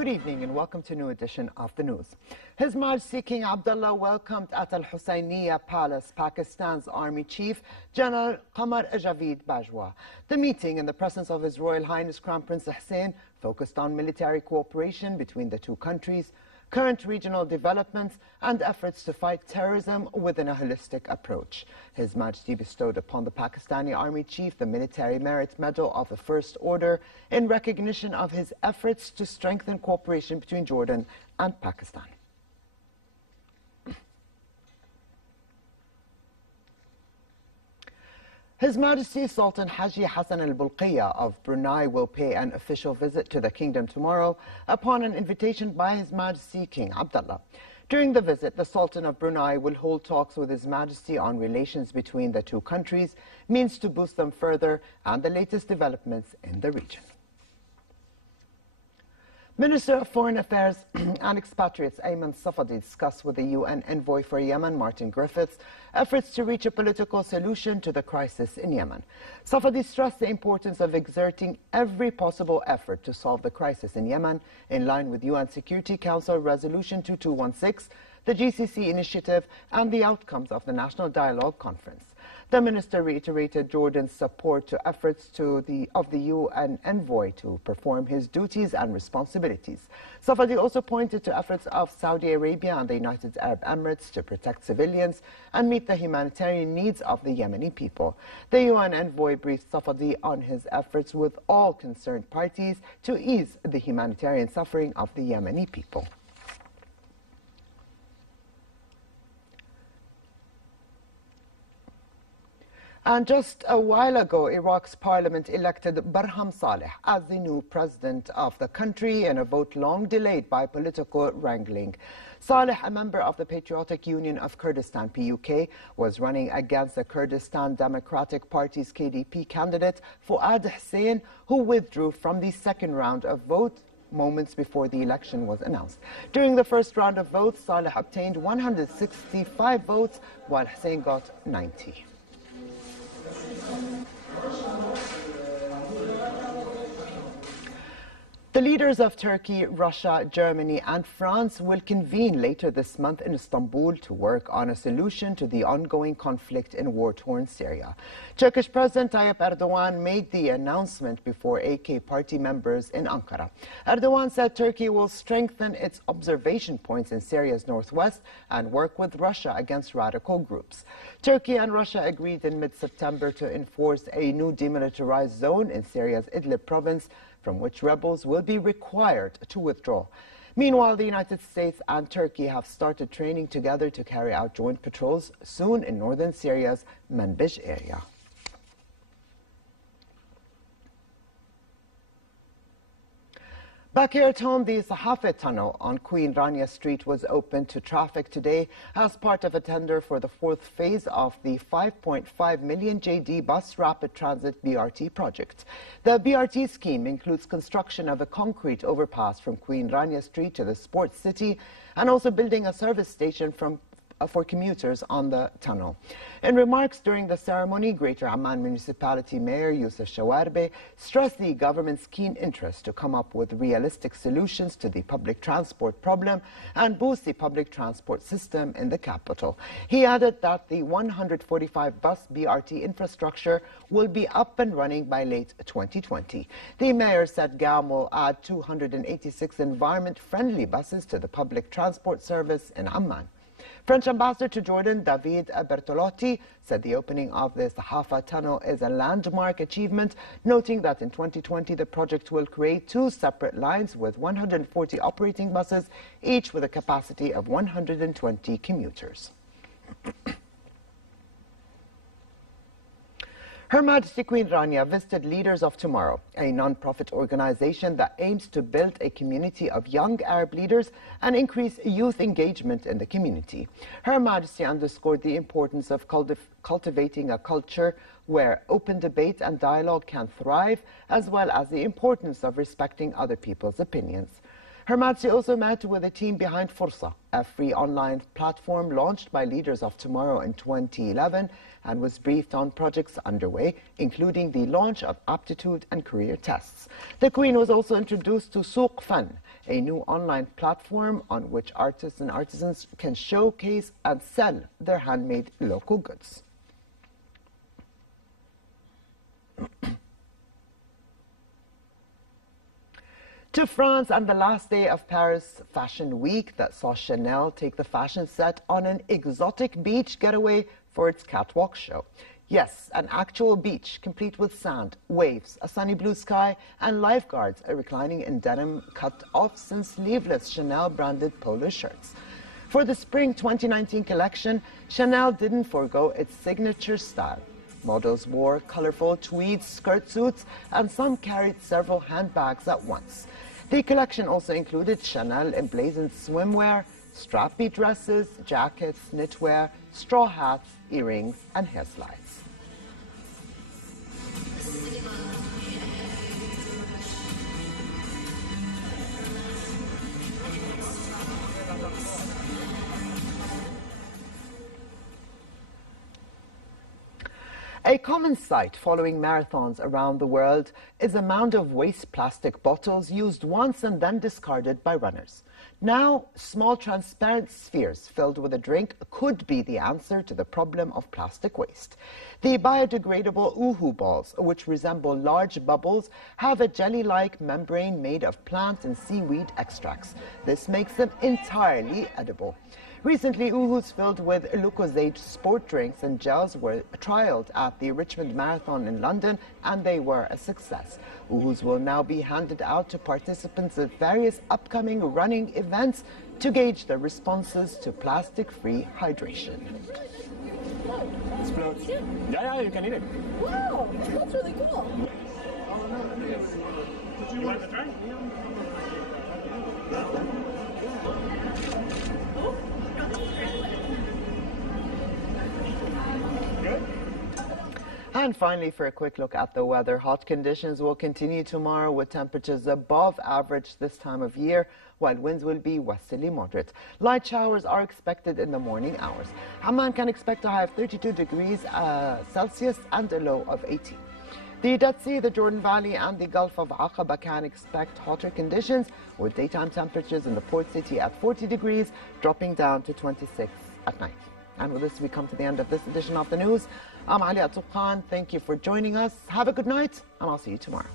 Good evening and welcome to a new edition of the news. His Majesty King Abdullah welcomed at Al Husseiniya Palace Pakistan's Army Chief General Qamar Javeed Bajwa. The meeting, in the presence of His Royal Highness Crown Prince Hussein, focused on military cooperation between the two countries, current regional developments and efforts to fight terrorism within a holistic approach. His Majesty bestowed upon the Pakistani Army Chief the Military Merit Medal of the First Order in recognition of his efforts to strengthen cooperation between Jordan and Pakistan. His Majesty Sultan Haji Hassan al-Bolkiah of Brunei will pay an official visit to the kingdom tomorrow upon an invitation by His Majesty King Abdullah. During the visit, the Sultan of Brunei will hold talks with His Majesty on relations between the two countries, means to boost them further, and the latest developments in the region. Minister of Foreign Affairs and Expatriates Ayman Safadi discussed with the UN envoy for Yemen, Martin Griffiths, efforts to reach a political solution to the crisis in Yemen. Safadi stressed the importance of exerting every possible effort to solve the crisis in Yemen, in line with UN Security Council Resolution 2216, the GCC initiative, and the outcomes of the National Dialogue Conference. The minister reiterated Jordan's support to efforts of the UN envoy to perform his duties and responsibilities. Safadi also pointed to efforts of Saudi Arabia and the United Arab Emirates to protect civilians and meet the humanitarian needs of the Yemeni people. The UN envoy briefed Safadi on his efforts with all concerned parties to ease the humanitarian suffering of the Yemeni people. And just a while ago, Iraq's parliament elected Barham Saleh as the new president of the country in a vote long delayed by political wrangling. Saleh, a member of the Patriotic Union of Kurdistan (PUK), was running against the Kurdistan Democratic Party's KDP candidate Fuad Hussein, who withdrew from the second round of votes moments before the election was announced. During the first round of votes, Saleh obtained 165 votes, while Hussein got 90. The leaders of Turkey, Russia, Germany and France will convene later this month in Istanbul to work on a solution to the ongoing conflict in war-torn Syria. Turkish President Tayyip Erdogan made the announcement before AK party members in Ankara. Erdogan said Turkey will strengthen its observation points in Syria's northwest and work with Russia against radical groups. Turkey and Russia agreed in mid-September to enforce a new demilitarized zone in Syria's Idlib province, from which rebels will be required to withdraw. Meanwhile, the United States and Turkey have started training together to carry out joint patrols soon in northern Syria's Manbij area. Back here at home, the Sahafe Tunnel on Queen Rania Street was opened to traffic today as part of a tender for the fourth phase of the 5.5 million JD bus rapid transit BRT project. The BRT scheme includes construction of a concrete overpass from Queen Rania Street to the Sports City and also building a service station for commuters on the tunnel. In remarks during the ceremony, Greater Amman Municipality Mayor Youssef Shawarbe stressed the government's keen interest to come up with realistic solutions to the public transport problem and boost the public transport system in the capital. He added that the 145 bus BRT infrastructure will be up and running by late 2020. The mayor said GAM will add 286 environment-friendly buses to the public transport service in Amman. French Ambassador to Jordan, David Bertolotti, said the opening of the Sahafa Tunnel is a landmark achievement, noting that in 2020 the project will create two separate lines with 140 operating buses, each with a capacity of 120 commuters. Her Majesty Queen Rania visited Leaders of Tomorrow, a non-profit organization that aims to build a community of young Arab leaders and increase youth engagement in the community. Her Majesty underscored the importance of cultivating a culture where open debate and dialogue can thrive, as well as the importance of respecting other people's opinions. Hermatsi also met with the team behind Fursa, a free online platform launched by Leaders of Tomorrow in 2011, and was briefed on projects underway, including the launch of aptitude and career tests. The Queen was also introduced to Souq Fan, a new online platform on which artists and artisans can showcase and sell their handmade local goods. To France and the last day of Paris Fashion Week that saw Chanel take the fashion set on an exotic beach getaway for its catwalk show. Yes, an actual beach complete with sand, waves, a sunny blue sky, and lifeguards reclining in denim cut-offs and sleeveless Chanel-branded polo shirts. For the spring 2019 collection, Chanel didn't forego its signature style. Models wore colorful tweed skirt suits, and some carried several handbags at once. The collection also included Chanel emblazoned swimwear, strappy dresses, jackets, knitwear, straw hats, earrings, and hair slides. A common sight following marathons around the world is a mound of waste plastic bottles used once and then discarded by runners. Now, small transparent spheres filled with a drink could be the answer to the problem of plastic waste. The biodegradable uhu balls, which resemble large bubbles, have a jelly-like membrane made of plant and seaweed extracts. This makes them entirely edible. Recently, uhus filled with Lucozade sport drinks and gels were trialed at the Richmond Marathon in London, and they were a success. Uhus will now be handed out to participants at various upcoming running events to gauge their responses to plastic-free hydration. It's floats. Yeah, you can eat it. Wow, that's really cool. Did you want to try? And finally, for a quick look at the weather, hot conditions will continue tomorrow with temperatures above average this time of year, while winds will be westerly moderate. Light showers are expected in the morning hours. Amman can expect a high of 32 degrees Celsius and a low of 18. The Dead Sea, the Jordan Valley, and the Gulf of Aqaba can expect hotter conditions, with daytime temperatures in the port city at 40 degrees, dropping down to 26 at night. And with this, we come to the end of this edition of the news. I'm Ali Atuqan. Thank you for joining us. Have a good night, and I'll see you tomorrow.